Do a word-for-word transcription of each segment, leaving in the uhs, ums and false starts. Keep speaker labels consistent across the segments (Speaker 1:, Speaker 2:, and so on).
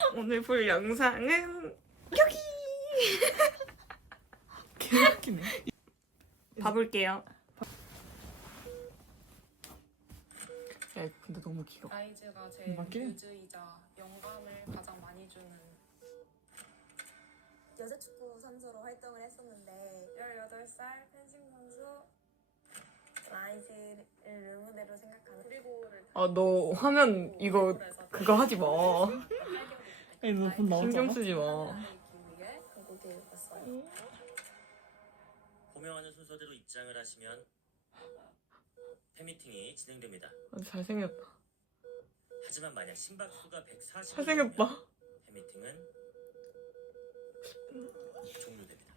Speaker 1: 오늘 볼 영상은 여기.
Speaker 2: 개웃기네.
Speaker 1: 봐볼게요. 야 근데 너무 귀여워.
Speaker 3: 라이즈가 제
Speaker 2: 맞긴 해.
Speaker 3: 뮤즈이자 영감을 가장 많이 주는
Speaker 4: 여자 축구 선수로 활동을 했었는데
Speaker 3: 열여덟 살 펜싱 선수
Speaker 4: 라이즈를 르무대로 생각하는
Speaker 3: 그리고를
Speaker 1: 아 너 화면 이거 그거 하지 마.
Speaker 2: 아니 너본 나오잖아.
Speaker 1: 신경 쓰지 마.
Speaker 4: 한국에 왔어요.
Speaker 5: 호명하는 순서대로 입장을 하시면 팬미팅이 진행됩니다.
Speaker 1: 아, 잘생겼다.
Speaker 5: 하지만 만약 심박수가 백사십
Speaker 1: 잘생겼다.
Speaker 5: 팬미팅은 종료됩니다.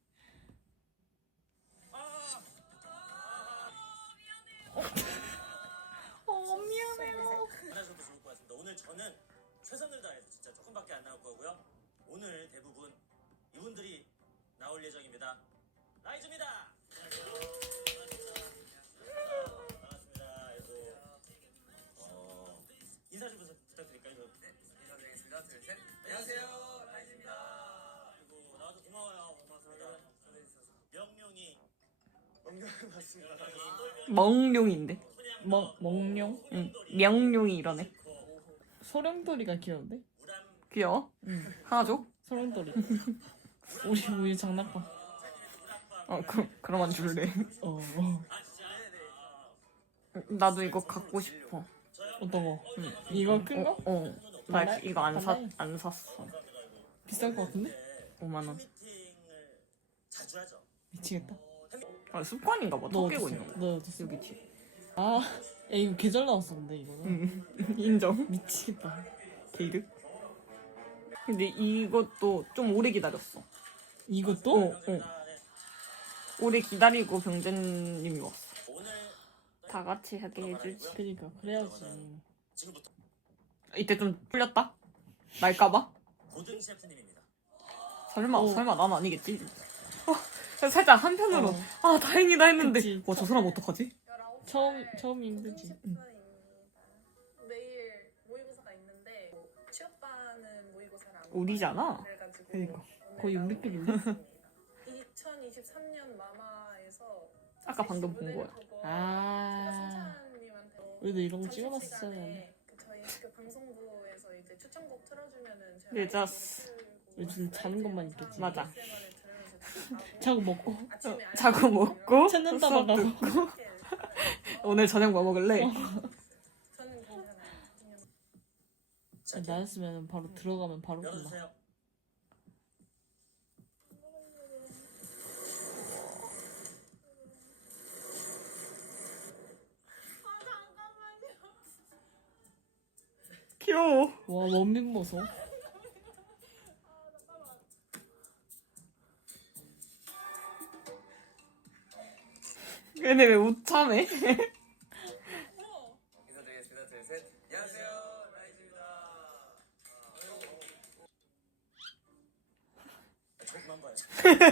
Speaker 2: 어 미안해요.
Speaker 5: 하셔도 좋을 것 같습니다. 오늘 저는 최선을 다해서 진짜 조금밖에 안 나올 거고요. 오늘 대부분 이분들이 나올 예정입니다. 라이즈입니다. 반갑습니다. 아이고. 어, 인사 좀 부탁- 부탁드릴까요? 네, 인사드리겠습니다. 둘, 셋. 안녕하세요, 라이즈입니다. 그리고 나와서 고마워요. 고맙습니다. 명룡이. 명룡 맞습니다.
Speaker 1: 멍룡인데.
Speaker 2: 멍 멍룡?
Speaker 1: 응. 명룡이 이러네.
Speaker 2: 소령돌이가 귀여운데?
Speaker 1: 귀여워?
Speaker 2: 응.
Speaker 1: 하나 줘?
Speaker 2: 소령돌이. 우리 우리 장난감.
Speaker 1: 어 그, 그러면 줄래.
Speaker 2: 어. 어.
Speaker 1: 나도 이거 갖고 싶어.
Speaker 2: 어떤 거? 이거 큰 거?
Speaker 1: 어. 어. 나
Speaker 2: 달라요?
Speaker 1: 이거 안 사,
Speaker 2: 달라요?
Speaker 1: 안 샀어.
Speaker 2: 비쌀 것 같은데?
Speaker 1: 오만 원.
Speaker 5: 팬미팅을 자주 하죠.
Speaker 2: 미치겠다.
Speaker 1: 아, 습관인가 봐.
Speaker 2: 너
Speaker 1: 턱 깨고
Speaker 2: 어딨어?
Speaker 1: 있는 거.
Speaker 2: 너 어딨어?
Speaker 1: 여기 뒤에.
Speaker 2: 아, 야 이거 계절 나왔어 근데 이거는.
Speaker 1: 응. 인정.
Speaker 2: 미치겠다.
Speaker 1: 게이득. 근데 이것도 좀 오래 기다렸어.
Speaker 2: 이것도?
Speaker 1: 어, 어. 오래 기다리고 병재님이 왔어.
Speaker 5: 오늘
Speaker 1: 다 같이 하게 해주지.
Speaker 2: 그러니까 그래야지.
Speaker 5: 지금부터
Speaker 1: 이때 좀 풀렸다? 날까봐?
Speaker 5: 고등 셰프님입니다.
Speaker 1: 설마,
Speaker 2: 어.
Speaker 1: 설마 난 아니겠지? 어, 살짝 한편으로,
Speaker 2: 어.
Speaker 1: 아, 다행이다 했는데,
Speaker 2: 그치.
Speaker 1: 와, 저 사람 어떡하지?
Speaker 2: 처음 처음 힘들지.
Speaker 4: 셰프입니다.
Speaker 3: 내일 모의고사가 있는데 취업반은 모의고사를 안
Speaker 1: 우리잖아.
Speaker 3: 봐요. 그래가지고
Speaker 2: 그러니까.
Speaker 3: 오늘
Speaker 2: 거의
Speaker 3: 나오고
Speaker 2: 우리끼리인데?
Speaker 3: 있습니다. 이천이십삼 년 마마에서
Speaker 1: 아까 방금 본 거야.
Speaker 2: 아.
Speaker 3: 순찬님한테
Speaker 2: 우리도 이런 거
Speaker 3: 점심
Speaker 2: 찍어놨어야
Speaker 3: 시간에
Speaker 2: 되는데.
Speaker 3: 그 저희 학교 방송부에서 이제 추천곡 틀어주면은 제가
Speaker 1: 늦었어.
Speaker 3: 라이브를 틀고
Speaker 2: 우리 지금 자는 것만 있겠지.
Speaker 1: 맞아.
Speaker 3: 에이에스엠알을 들으면서 자고
Speaker 2: 자고 먹고
Speaker 3: 아침에
Speaker 1: 어, 자고 먹고,
Speaker 2: 찾는다
Speaker 1: 수업
Speaker 2: 봐가고.
Speaker 1: 듣고, 오늘 저녁 뭐 먹을래?
Speaker 3: 저는 괜찮아요. 그냥
Speaker 5: 자,
Speaker 2: 나였으면 바로 들어가면 바로 끝나.
Speaker 5: 열어주세요.
Speaker 1: 귀여워.
Speaker 2: 와 원빈 보소.
Speaker 1: 얘네 왜 우참해?
Speaker 5: 인사드리겠습니다. 둘, 셋. 안녕하세요, 라이즈입니다. 조금만 봐요.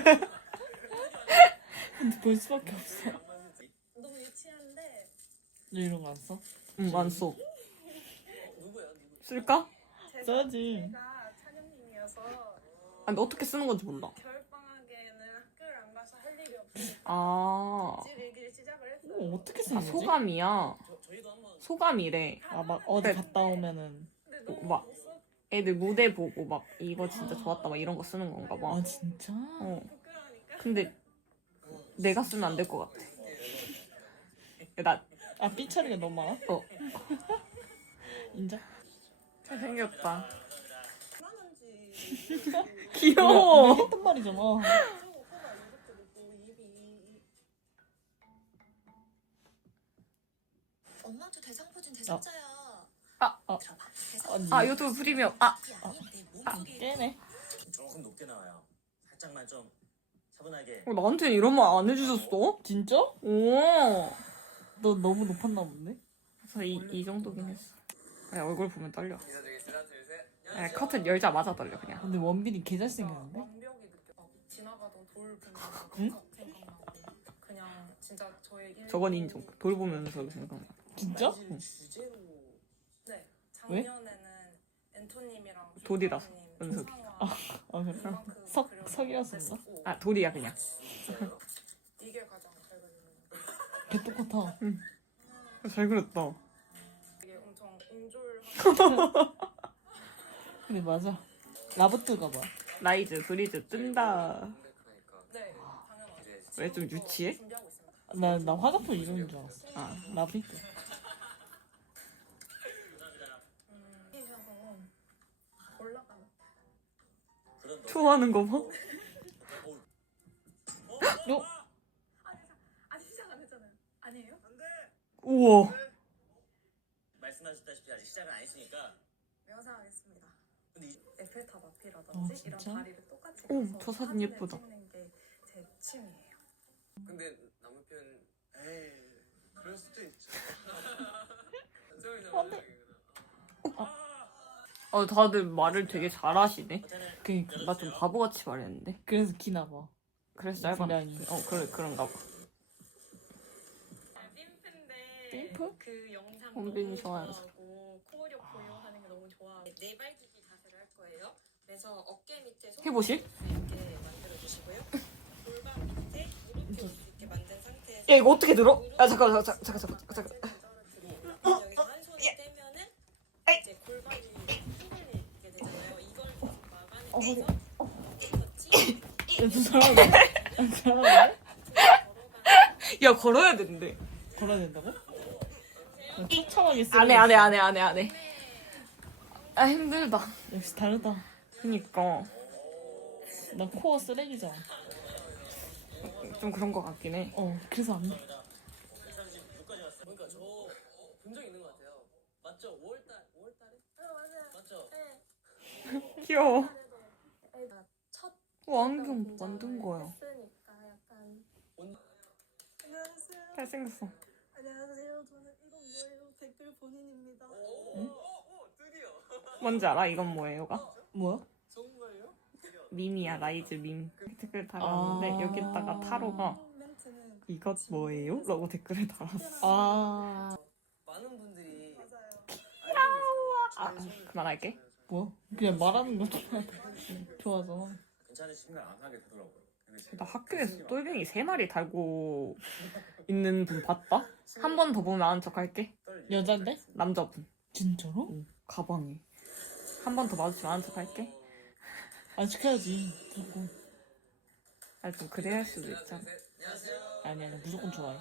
Speaker 2: 근데 볼 수밖에 없어.
Speaker 3: 너무 유치한데
Speaker 2: 너 이런 거 안 써?
Speaker 1: 응, 안 써.
Speaker 5: 누구야, 누구?
Speaker 1: 쓸까?
Speaker 3: 제가,
Speaker 2: 써야지.
Speaker 3: 제가 찬영님이어서
Speaker 1: 아, 근데 어떻게 쓰는 건지 몰라.
Speaker 3: 겨울방학에는 학교를 안 가서 할 일이 없으니까
Speaker 1: 아,
Speaker 3: 집 일기를 시작을 했어요.
Speaker 2: 어, 어떻게
Speaker 1: 아
Speaker 2: 쓰는 거지?
Speaker 1: 소감이야.
Speaker 5: 저, 저희도 한번
Speaker 1: 소감이래.
Speaker 2: 아 막 어디
Speaker 1: 네.
Speaker 2: 갔다 오면은.
Speaker 3: 근데 너무
Speaker 1: 막
Speaker 3: 못 써.
Speaker 1: 애들 무대 보고 막 이거 진짜 좋았다 막 이런 거 쓰는 건가 봐.
Speaker 2: 아 진짜?
Speaker 1: 어.
Speaker 3: 부끄러우니까.
Speaker 1: 근데 내가 쓰면 안 될 것 같아. 나
Speaker 2: 아 삐 처리가 너무 많아?
Speaker 1: 어.
Speaker 2: 인정?
Speaker 1: 잘생겼다.
Speaker 3: 불안한지.
Speaker 1: 귀여워.
Speaker 2: 우리 했던 말이잖아.
Speaker 3: 저 오빠가 이것도 먹고 입이
Speaker 4: 엄마도 대상포진 대상자야.
Speaker 1: 아,
Speaker 2: 아.
Speaker 4: 들어봐.
Speaker 2: 아니.
Speaker 1: 아 유튜브 프리미엄. 아,
Speaker 2: 아 깨네.
Speaker 5: 조금 높게 나와요. 살짝만 좀 차분하게.
Speaker 1: 어, 나한테는 이런 말 안 해주셨어?
Speaker 2: 진짜?
Speaker 1: 오.
Speaker 2: 너 너무 높았나 본데?
Speaker 1: 그래서 이, 이 정도긴 했어. 야, 얼굴 보면 떨려.
Speaker 5: 인사드리겠습니다. 둘, 셋.
Speaker 1: 야, 커튼 열자마자 떨려 그냥.
Speaker 2: 근데 원빈이 개 잘생겼는데?
Speaker 3: 완벽이 느껴. 막 지나가던 돌 보면서
Speaker 2: 응?
Speaker 3: 생각나고 그냥 진짜 저의 일.
Speaker 1: 저건 인정. 돌보면서 생각나.
Speaker 2: 진짜?
Speaker 5: 라이즈 주제로
Speaker 3: 네.
Speaker 2: 왜?
Speaker 3: 작년에는 앤토님이랑
Speaker 1: 도디다,
Speaker 3: 조상님,
Speaker 1: 은석이.
Speaker 3: 조상화
Speaker 2: 아 그래?
Speaker 3: 이만큼
Speaker 2: 석
Speaker 3: 그려서
Speaker 2: 석이었었나?
Speaker 3: 했었고,
Speaker 1: 아 돌이야 그냥.
Speaker 3: 이게 가장 잘 그리는
Speaker 2: 개 똑같아.
Speaker 1: 잘 그렸다.
Speaker 3: 이게 엄청 옹졸하고
Speaker 2: 근데 맞아. 라부트가 뭐야?
Speaker 1: 라이즈 브리즈 뜬다.
Speaker 3: 네 당연하죠.
Speaker 1: 왜 좀 유치해?
Speaker 3: 준비하고 있습니다.
Speaker 2: 나 나 화장품 이름인 줄 알았어.
Speaker 1: 아
Speaker 2: 라비트.
Speaker 3: 음, 이셔서 올라가는
Speaker 5: 그런 너-
Speaker 1: 투하는 거 봐.
Speaker 5: 어,
Speaker 2: 요.
Speaker 3: 아직 시작 안 했잖아요. 아니에요?
Speaker 1: 우와.
Speaker 5: 말씀하셨다시피 아직 시작은 안 했으니까.
Speaker 3: 명상하겠습니다.
Speaker 5: 근데 이-
Speaker 3: 에펠탑
Speaker 2: 어,
Speaker 3: 앞이라든지 이런
Speaker 2: 진짜?
Speaker 3: 다리를 똑같이
Speaker 1: 오,
Speaker 3: 가서
Speaker 1: 저 사진
Speaker 3: 사진을
Speaker 1: 예쁘다.
Speaker 3: 찍는 게 제 취미예요.
Speaker 6: 근데 남의 표현 에이 그럴 수도 있죠.
Speaker 1: 어 다들 말을 되게 잘하시네.
Speaker 5: 어제는
Speaker 2: 그니까
Speaker 1: 나 좀 바보같이 말했는데.
Speaker 2: 그래서 기나 봐.
Speaker 1: 그래서 짧았나?
Speaker 2: 분량이.
Speaker 1: 어 그래 그런가 봐.
Speaker 3: 빔프인데
Speaker 2: 빔프?
Speaker 3: 그 영상
Speaker 1: 원빈이
Speaker 3: 너무
Speaker 1: 좋아해서.
Speaker 3: 좋아하고 코어력 보유하는 게 너무 좋아.
Speaker 4: 네발기기 자세를 할 거예요. 그래서 어깨 밑에 손
Speaker 1: 해보실?
Speaker 4: 이렇게 만들어 주시고요. 골반 밑에 무릎 이렇게 만든 상태에서
Speaker 1: 야 이거 어떻게 들어? 아 잠깐 잠깐 잠깐 잠깐 잠깐.
Speaker 4: 여기서 한 손을 떼면은 이제 골반이 흔들리게 되잖아요. 이걸 계속 막아내서 터치
Speaker 2: 좀 잘하네. 잘하네.
Speaker 1: 야 걸어야 된대.
Speaker 2: 걸어야 된다고? 촘촘하게 쓰.
Speaker 1: 안해 안해 안해 안해 안해. 아 힘들다.
Speaker 2: 역시 다르다.
Speaker 1: 그니까
Speaker 2: 나 코어 쓰레기잖아.
Speaker 1: 좀 그런 거 같긴 해.
Speaker 2: 어 그래서 안 돼.
Speaker 6: 그러니까 저 본 적 있는 것 같아요. 맞죠? 오월달 오월달에
Speaker 4: 맞아요.
Speaker 6: 맞죠?
Speaker 4: 네.
Speaker 1: 귀여워.
Speaker 4: 첫
Speaker 1: 와 안경 만든 거야.
Speaker 4: 했으니까 약간 안녕하세요.
Speaker 1: 잘생겼어.
Speaker 4: 안녕하세요. 저는 이건 뭐예요? 댓글 본인입니다.
Speaker 6: 오오오 드디어
Speaker 1: 뭔지 알아? 이건 뭐예요가?
Speaker 2: 뭐야?
Speaker 6: 정말요?
Speaker 1: 밈이야 라이즈 밈. 댓글 달았는데
Speaker 2: 아.
Speaker 1: 여기다가 타로가
Speaker 4: 멘트는
Speaker 1: 이것 뭐예요? 라고 댓글을 달았어.
Speaker 2: 아
Speaker 6: 많은 분들이
Speaker 4: 맞아요.
Speaker 1: 아 그만할게.
Speaker 2: 뭐야? 그냥 말하는 거 좋아. 좋아서.
Speaker 5: 괜찮으신가요?
Speaker 7: 안 하게 되더라고요. 근데 제가
Speaker 1: 나 학교에서 똘갱이 세 마리 달고 있는 분 봤다? 한 번 더 보면 아는 척 할게.
Speaker 7: 떨리는
Speaker 2: 여잔데?
Speaker 7: 것 같습니다.
Speaker 1: 남자분.
Speaker 2: 진짜로?
Speaker 1: 응, 가방에. 한 번 더 마주치면 아는 척 할게.
Speaker 2: 안 시켜야지. 무조건.
Speaker 1: 아니 좀 그래야 할 수도 있잖아.
Speaker 6: 안녕하세요.
Speaker 2: 아니 아니 무조건 좋아해.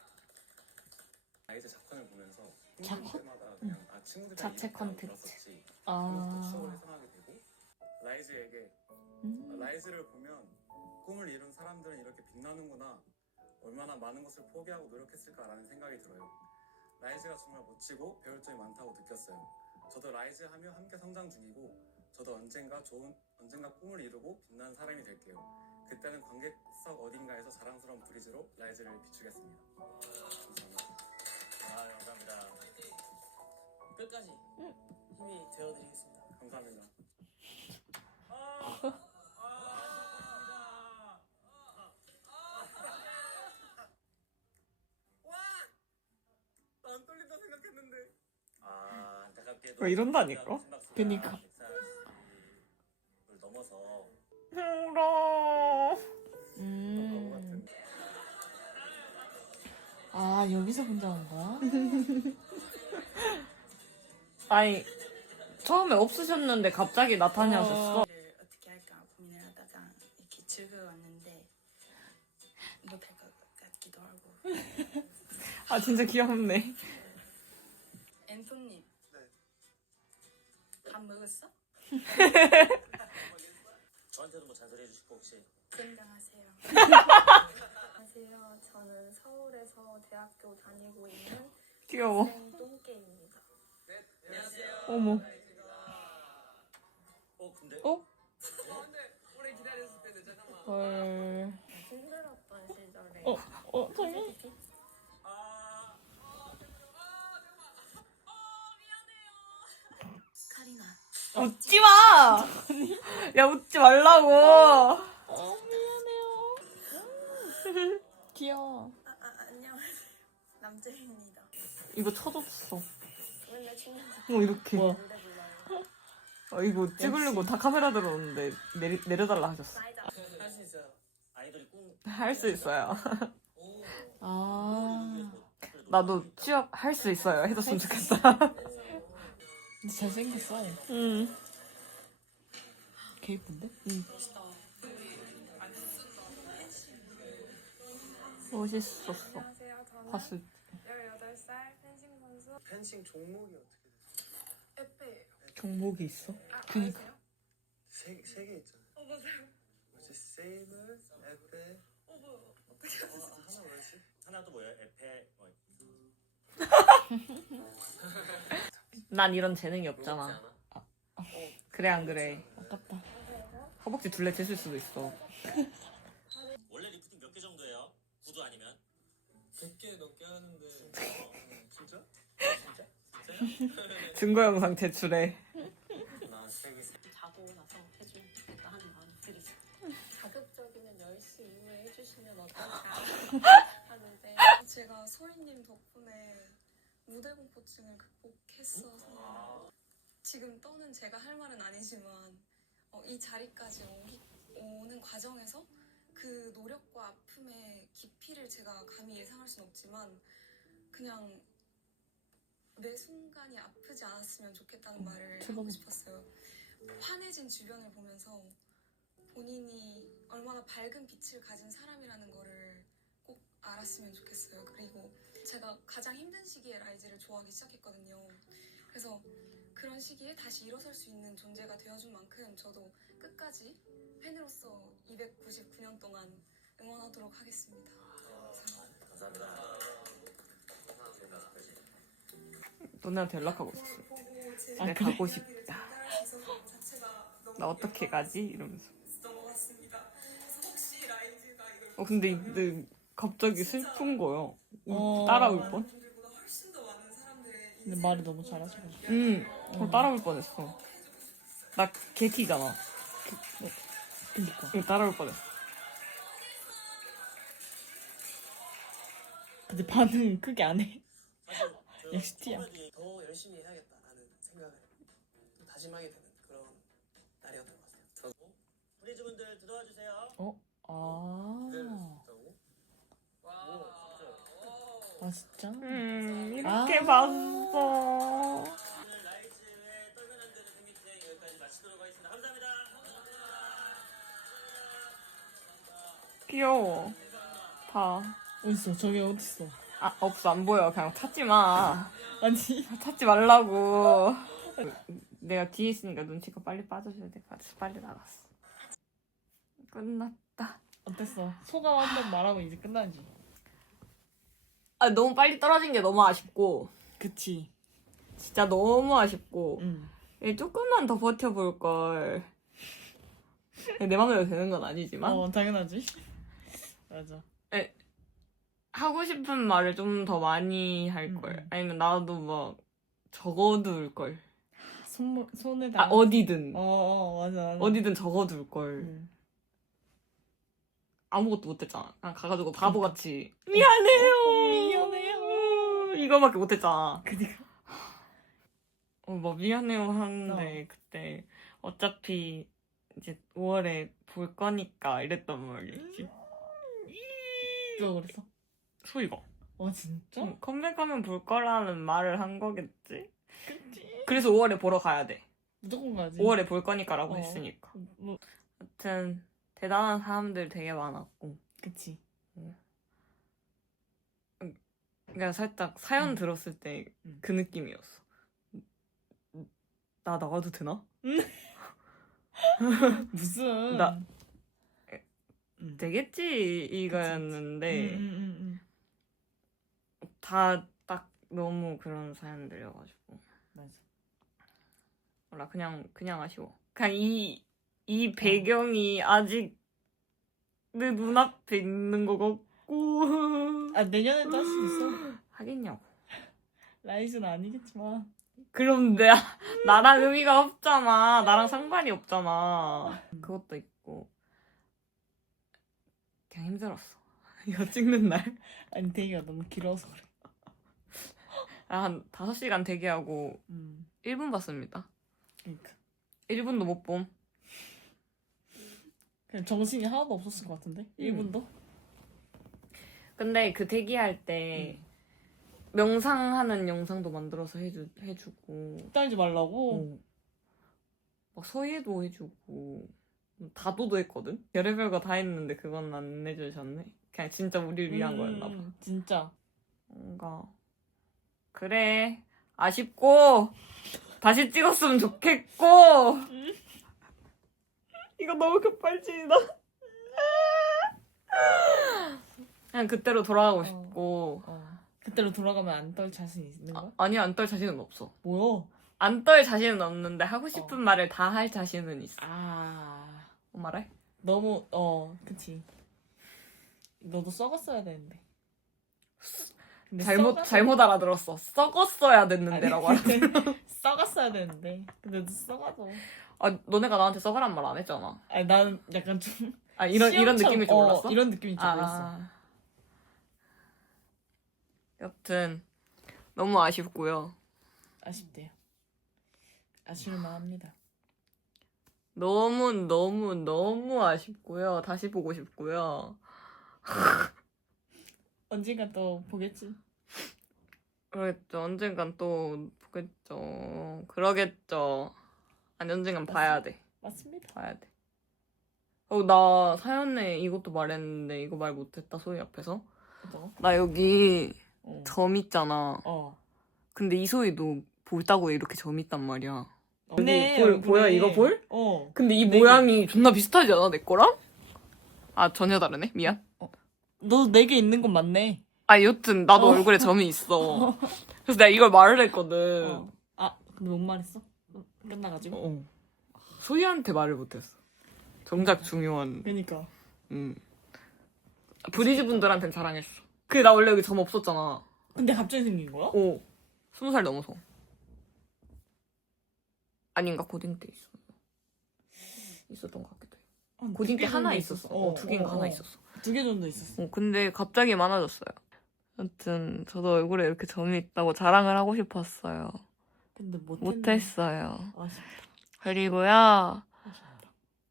Speaker 7: 아이즈 작품을 보면서
Speaker 2: 작품?
Speaker 7: 때마다 그냥 아 친구들이
Speaker 1: 자체
Speaker 7: 이렇게 하고
Speaker 1: 컨텐츠.
Speaker 7: 들었었지.
Speaker 2: 아.
Speaker 7: 그래서 추억을 회상하게 되고 라이즈에게
Speaker 2: 음.
Speaker 7: 라이즈를 보면 꿈을 이룬 사람들은 이렇게 빛나는구나. 얼마나 많은 것을 포기하고 노력했을까라는 생각이 들어요. 라이즈가 정말 멋지고 배울 점이 많다고 느꼈어요. 저도 라이즈 하며 함께 성장 중이고 저도 언젠가 좋은 언젠가 꿈을 이루고 빛나는 사람이 될게요. 그때는 관객석 어딘가에서 자랑스러운 브리즈로 라이즈를 비추겠습니다. 감사합니다.
Speaker 5: 아 감사합니다.
Speaker 6: 끝까지 힘이 되어드리겠습니다.
Speaker 7: 감사합니다.
Speaker 6: 안 떨린다 생각했는데.
Speaker 5: 아 안타깝게도
Speaker 1: 왜 이런다니까?
Speaker 5: 심박수가
Speaker 2: 그니까.
Speaker 5: 백사십을 넘어서
Speaker 1: 울어.
Speaker 2: 음. 아 여기서 분장한 거야?
Speaker 1: 아니 처음에 없으셨는데 갑자기 나타나셨어.
Speaker 3: 를 어떻게 할까 고민을 하다가 이렇게 즐겨왔는데 못할 것 같기도 하고.
Speaker 1: 아 진짜 귀엽네.
Speaker 3: 앤토님. 밥 먹었어?
Speaker 5: 저한테도 뭐 잔소리 해주실 거 혹시?
Speaker 3: 건강하세요.
Speaker 4: 안녕하세요. 저는 서울에서 대학교 다니고 있는
Speaker 1: 귀여워.
Speaker 4: 학생 똥개입니다.
Speaker 6: 안녕하세요.
Speaker 1: 어머.
Speaker 5: 어 근데
Speaker 2: 어?
Speaker 6: 근데 오래 기다렸을 텐데 잠깐만.
Speaker 2: 헐.
Speaker 4: 힘들었던 시절에
Speaker 2: 어? 어? 저기?
Speaker 5: 아
Speaker 3: 카리나.
Speaker 1: 웃지 마. 야 웃지 말라고.
Speaker 2: 어 미안해요. 음. 귀여워.
Speaker 4: 아, 아, 안녕하세요. 남자입니다.
Speaker 1: 이거 쳐줬어.
Speaker 4: 맨날 친구
Speaker 1: 어 이렇게.
Speaker 2: 뭐야?
Speaker 4: 노래 불러요.
Speaker 1: 어, 이거 찍으려고 다 카메라 들어오는데 내리, 내려달라 하셨어.
Speaker 6: 할 수 있어요.
Speaker 5: 아이돌이 꿈
Speaker 1: 할 수 있어요.
Speaker 6: 오.
Speaker 2: 아
Speaker 1: 나도 취업 할 수 있어요. 해줬으면 좋겠다.
Speaker 2: 진짜 잘생겼어.
Speaker 1: 응.
Speaker 2: 개 이쁜데?
Speaker 1: 멋있었어.
Speaker 8: 안녕하세요. 저는
Speaker 1: 봤을 때.
Speaker 8: 열여덟 살 펜싱 선수
Speaker 6: 펜싱 종목이 어떻게 됐어요?
Speaker 8: 에페예요.
Speaker 2: 종목이 있어?
Speaker 8: 아,
Speaker 2: 그니까.
Speaker 8: 아세요?
Speaker 6: 세세 개 있잖아요.
Speaker 8: 어, 맞아요.
Speaker 6: 뭐지? 세이블, 에페.
Speaker 8: 어, 뭐, 어떻게
Speaker 6: 어,
Speaker 8: 하셨어요?
Speaker 6: 하나 뭐였지?
Speaker 5: 하나 또 뭐예요? 에페 뭐
Speaker 1: 난 이런 재능이 없잖아. 그래 안 그래?
Speaker 2: 아깝다.
Speaker 1: 허벅지 둘레 쟀을 수도 있어.
Speaker 5: 원래 리프팅 몇 개 정도예요? 구두 아니면?
Speaker 6: 백 개 넘게 하는데. 진짜?
Speaker 1: 증거 영상 제출해.
Speaker 6: 나세개
Speaker 9: 자고 나서 해주겠다 하는 마음이 들으세요. 자극적이면 열 시 이후에 해주시면 어떨까 하는데
Speaker 8: 제가 소희님 덕분에 무대 공포증을 극복했어서 지금 떠는 제가 할 말은 아니지만 어, 이 자리까지 오기, 오는 과정에서 그 노력과 아픔의 깊이를 제가 감히 예상할 순 없지만 그냥 매 순간이 아프지 않았으면 좋겠다는 말을 하고 싶었어요. 환해진 주변을 보면서 본인이 얼마나 밝은 빛을 가진 사람이라는 거를 꼭 알았으면 좋겠어요. 그리고 제가 가장 힘든 시기에 라이즈를 좋아하기 시작했거든요. 그래서 그런 시기에 다시 일어설 수 있는 존재가 되어준 만큼 저도 끝까지 팬으로서 이백구십구 년 동안 응원하도록 하겠습니다. 감사합니다.
Speaker 1: 너네한테 연락하고 있었어. 나 가고 싶다. 나 어떻게 가지? 이러면서. 어 근데 근데 갑자기 슬픈 거야.
Speaker 2: 어.
Speaker 1: 따라올 뻔?
Speaker 2: 근데 말을 너무 잘하셔가지고.
Speaker 1: 응. 어. 따라올 뻔했어. 나 개티잖아.
Speaker 2: 그니까.
Speaker 1: 응, 따라올 뻔했어.
Speaker 2: 근데 반응 크게 안 해.
Speaker 5: 사실 저
Speaker 2: 역시 티야.
Speaker 5: 코미디
Speaker 6: 더 열심히 해야겠다라는 생각을 또 다짐하게 되는 그런 날이었던 것 같아요.
Speaker 5: 프리즈분들 들어와 주세요.
Speaker 2: 아. 아 진짜?
Speaker 1: 음 이렇게
Speaker 2: 아.
Speaker 1: 봤어.
Speaker 5: 오늘 라이즈의 떨면 안 되는 팬미팅 여기까지 마치도록 하겠습니다. 감사합니다.
Speaker 1: 귀여워. 다.
Speaker 2: 어딨어? 저기 어딨어?
Speaker 1: 아 없어 안 보여. 그냥 찾지 마.
Speaker 2: 아니.
Speaker 1: 찾지 말라고. 내가 뒤에 있으니까 눈치가 빨리 빠져줘야 돼. 그래서 빨리 나갔어. 끝났다.
Speaker 2: 어땠어? 소감 한번 말하고 이제 끝나지.
Speaker 1: 아 너무 빨리 떨어진 게 너무 아쉽고
Speaker 2: 그치.
Speaker 1: 진짜 너무 아쉽고
Speaker 2: 응.
Speaker 1: 예, 조금만 더 버텨볼 걸. 내 맘대로 되는 건 아니지만
Speaker 2: 어 당연하지. 맞아.
Speaker 1: 하고 싶은 말을 좀 더 많이 할 걸.
Speaker 2: 음, 음.
Speaker 1: 아니면 나도 막 적어둘 걸.
Speaker 2: 손 손에다.
Speaker 1: 아 어디든
Speaker 2: 어어 맞아 맞아.
Speaker 1: 어디든 적어둘 걸.
Speaker 2: 응.
Speaker 1: 아무것도 못했잖아. 그냥 가가지고 바보같이 미안해요.
Speaker 2: 미안해요.
Speaker 1: 이거밖에 못했잖아.
Speaker 2: 그니까.
Speaker 1: 어, 뭐 미안해요 하는데
Speaker 2: 어.
Speaker 1: 그때 어차피 이제 오월에 볼 거니까 이랬단 말이지.
Speaker 2: 누가 그랬어?
Speaker 1: 소희가.
Speaker 2: 어 진짜?
Speaker 1: 응, 컴백하면 볼 거라는 말을 한 거겠지? 그래서 오월에 보러 가야 돼.
Speaker 2: 무조건 가지.
Speaker 1: 오월에 볼 거니까라고
Speaker 2: 어.
Speaker 1: 했으니까.
Speaker 2: 뭐
Speaker 1: 아무튼 대단한 사람들 되게 많았고.
Speaker 2: 그치.
Speaker 1: 그러니까 살짝 사연
Speaker 2: 응.
Speaker 1: 들었을 때
Speaker 2: 응.
Speaker 1: 그 느낌이었어. 나 나가도 되나?
Speaker 2: 무슨?
Speaker 1: 나-
Speaker 2: 응.
Speaker 1: 되겠지 이거였는데
Speaker 2: 응, 응, 응,
Speaker 1: 다 딱 너무 그런 사연들이어가지고
Speaker 2: 맞아.
Speaker 1: 몰라 그냥 그냥 아쉬워. 그냥 이 이 배경이 아직 내 눈앞에 있는 거 같고
Speaker 2: 아 내년에 또 할 수 있어.
Speaker 1: 하겠냐고.
Speaker 2: 라이즈는 아니겠지만.
Speaker 1: 그럼 내 나랑 의미가 없잖아. 나랑 상관이 없잖아. 그것도 있고 그냥 힘들었어. 이거 찍는 날.
Speaker 2: 아니 대기가 너무 길어서 그래.
Speaker 1: 한 다섯 시간 대기하고
Speaker 2: 음.
Speaker 1: 일 분 봤습니다.
Speaker 2: 그러니까.
Speaker 1: 일 분도 못 봄.
Speaker 2: 그냥 정신이 하나도 없었을 것 같은데? 일 분도?
Speaker 1: 근데 그 대기할 때 명상하는 영상도 만들어서 해주, 해주고
Speaker 2: 떨지 말라고?
Speaker 1: 어. 막 서예도 해주고 다도도 했거든? 별의별 거 다 했는데 그건 안 해주셨네. 그냥 진짜 우리를 위한 거였나 봐.
Speaker 2: 음, 진짜.
Speaker 1: 뭔가 그래 아쉽고 다시 찍었으면 좋겠고 이거 너무 급발진이다. 그냥 그때로 돌아가고 싶고
Speaker 2: 어. 그때로 돌아가면 안 떨 자신 있는 거야?
Speaker 1: 아, 아니 안 떨 자신은 없어.
Speaker 2: 뭐야?
Speaker 1: 안 떨 자신은 없는데 하고 싶은
Speaker 2: 어.
Speaker 1: 말을 다 할 자신은 있어.
Speaker 2: 아.
Speaker 1: 뭔 말해?
Speaker 2: 너무, 어, 그치. 너도 썩었어야 되는데. 근데
Speaker 1: 잘못
Speaker 2: 썩어서-
Speaker 1: 잘못 알아들었어. 썩었어야 됐는데라고
Speaker 2: 아니,
Speaker 1: 알았어.
Speaker 2: 근데 썩었어야 되는데. 근데 너 썩어서.
Speaker 1: 아 너네가 나한테 썩으란 말 안 했잖아.
Speaker 2: 아니, 나는 약간 좀.
Speaker 1: 아 이런 이런
Speaker 2: 시험처럼-
Speaker 1: 느낌일 줄
Speaker 2: 어,
Speaker 1: 몰랐어?
Speaker 2: 이런 느낌일 줄
Speaker 1: 아.
Speaker 2: 몰랐어.
Speaker 1: 여튼 너무 아쉽고요.
Speaker 2: 아쉽대요. 아쉬울만 합니다.
Speaker 1: 너무 너무 너무 아쉽고요. 다시 보고 싶고요.
Speaker 2: 언젠가 또 보겠지.
Speaker 1: 그러겠죠. 언젠간 또 보겠죠. 그러겠죠. 아니 언젠간 봐야 돼.
Speaker 2: 맞습니다.
Speaker 1: 봐야 돼. 어, 나 사연에 이것도 말했는데 이거 말 못했다 소희 앞에서.
Speaker 2: 너?
Speaker 1: 나 여기
Speaker 2: 어.
Speaker 1: 점 있잖아.
Speaker 2: 어.
Speaker 1: 근데 이소희도 볼따구에 이렇게 점 있단 말이야.
Speaker 2: 네,
Speaker 1: 볼,
Speaker 2: 얼굴에.
Speaker 1: 보여 이거 볼?
Speaker 2: 어.
Speaker 1: 근데 이
Speaker 2: 네
Speaker 1: 모양이 존나 비슷하지 않아 내 거랑? 아 전혀 다르네. 미안.
Speaker 2: 너도 네 개 있는 건 맞네.
Speaker 1: 아 여튼 나도
Speaker 2: 어.
Speaker 1: 얼굴에 점이 있어. 그래서 내가 이걸 말을 했거든.
Speaker 2: 어. 아, 근데 뭔 말했어? 끝나가지고.
Speaker 1: 어. 소희한테 말을 못했어. 정작 중요한.
Speaker 2: 그니까.
Speaker 1: 음. 브리즈 분들한텐 자랑했어. 근데 나 원래 여기 점 없었잖아.
Speaker 2: 근데 갑자기 생긴 거야?
Speaker 1: 오. 스무 살 넘어서. 아닌가 고딩 때 있어. 있었던 것 같기도 해.
Speaker 2: 한
Speaker 1: 고딩
Speaker 2: 두
Speaker 1: 때
Speaker 2: 개
Speaker 1: 하나
Speaker 2: 정도
Speaker 1: 있었어. 어, 두 개인가 하나 있었어.
Speaker 2: 두 개 정도 있었어.
Speaker 1: 어, 근데 갑자기 많아졌어요. 아무튼 저도 얼굴에 이렇게 점이 있다고 자랑을 하고 싶었어요.
Speaker 2: 근데 못했네.
Speaker 1: 못했어요.
Speaker 2: 아쉽다.
Speaker 1: 그리고요.
Speaker 2: 아쉽다.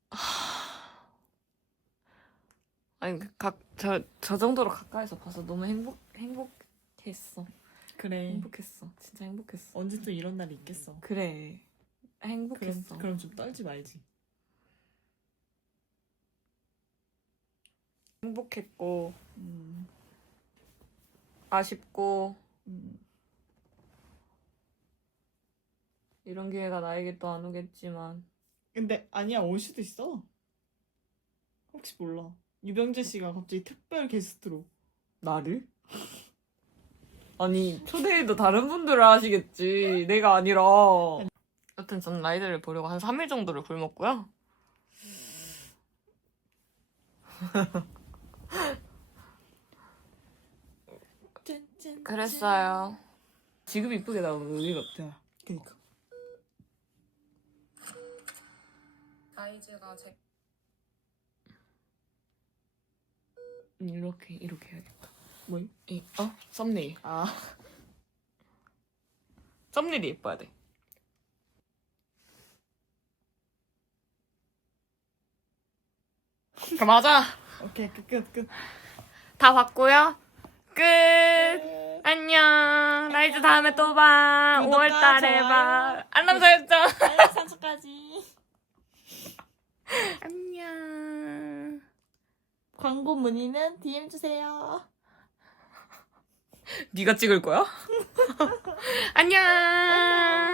Speaker 1: 아니 각 저 저 정도로 가까이서 봐서 너무 행복 행복했어.
Speaker 2: 그래.
Speaker 1: 행복했어. 진짜 행복했어.
Speaker 2: 언제 또 이런 날이 있겠어.
Speaker 1: 그래.
Speaker 2: 그럼,
Speaker 1: 행복했어.
Speaker 2: 그럼 좀 떨지 말지.
Speaker 1: 행복했고
Speaker 2: 음.
Speaker 1: 아쉽고
Speaker 2: 음.
Speaker 1: 이런 기회가 나에게 또 안 오겠지만
Speaker 2: 근데 아니야, 올 수도 있어. 혹시 몰라. 유병재 씨가 갑자기 특별 게스트로.
Speaker 1: 나를? 아니 초대해도 다른 분들을 하시겠지. 내가 아니라. 여튼 저는 라이드를 보려고 한 삼 일 정도를 굶었고요. 그랬어요. 지금 이쁘게 나오는 의미가 없다.
Speaker 2: 그니까.
Speaker 8: 라이즈가 제
Speaker 1: 음, 이렇게 이렇게 해야겠다.
Speaker 2: 뭐임?
Speaker 1: 이, 어? 썸네일.
Speaker 2: 아.
Speaker 1: 썸네일이 예뻐야 돼. 그럼 하자.
Speaker 2: 오케이, 끝, 끝, 끝.
Speaker 1: 다 봤고요. 끝. 안녕. 라이즈 다음에 또 봐.
Speaker 2: 구독과
Speaker 1: 오월 달에
Speaker 2: 좋아요.
Speaker 1: 봐. 알람 설정.
Speaker 2: 알람 설정까지.
Speaker 1: 안녕.
Speaker 2: 광고 문의는 디엠 주세요.
Speaker 1: 네가 찍을 거야? 안녕.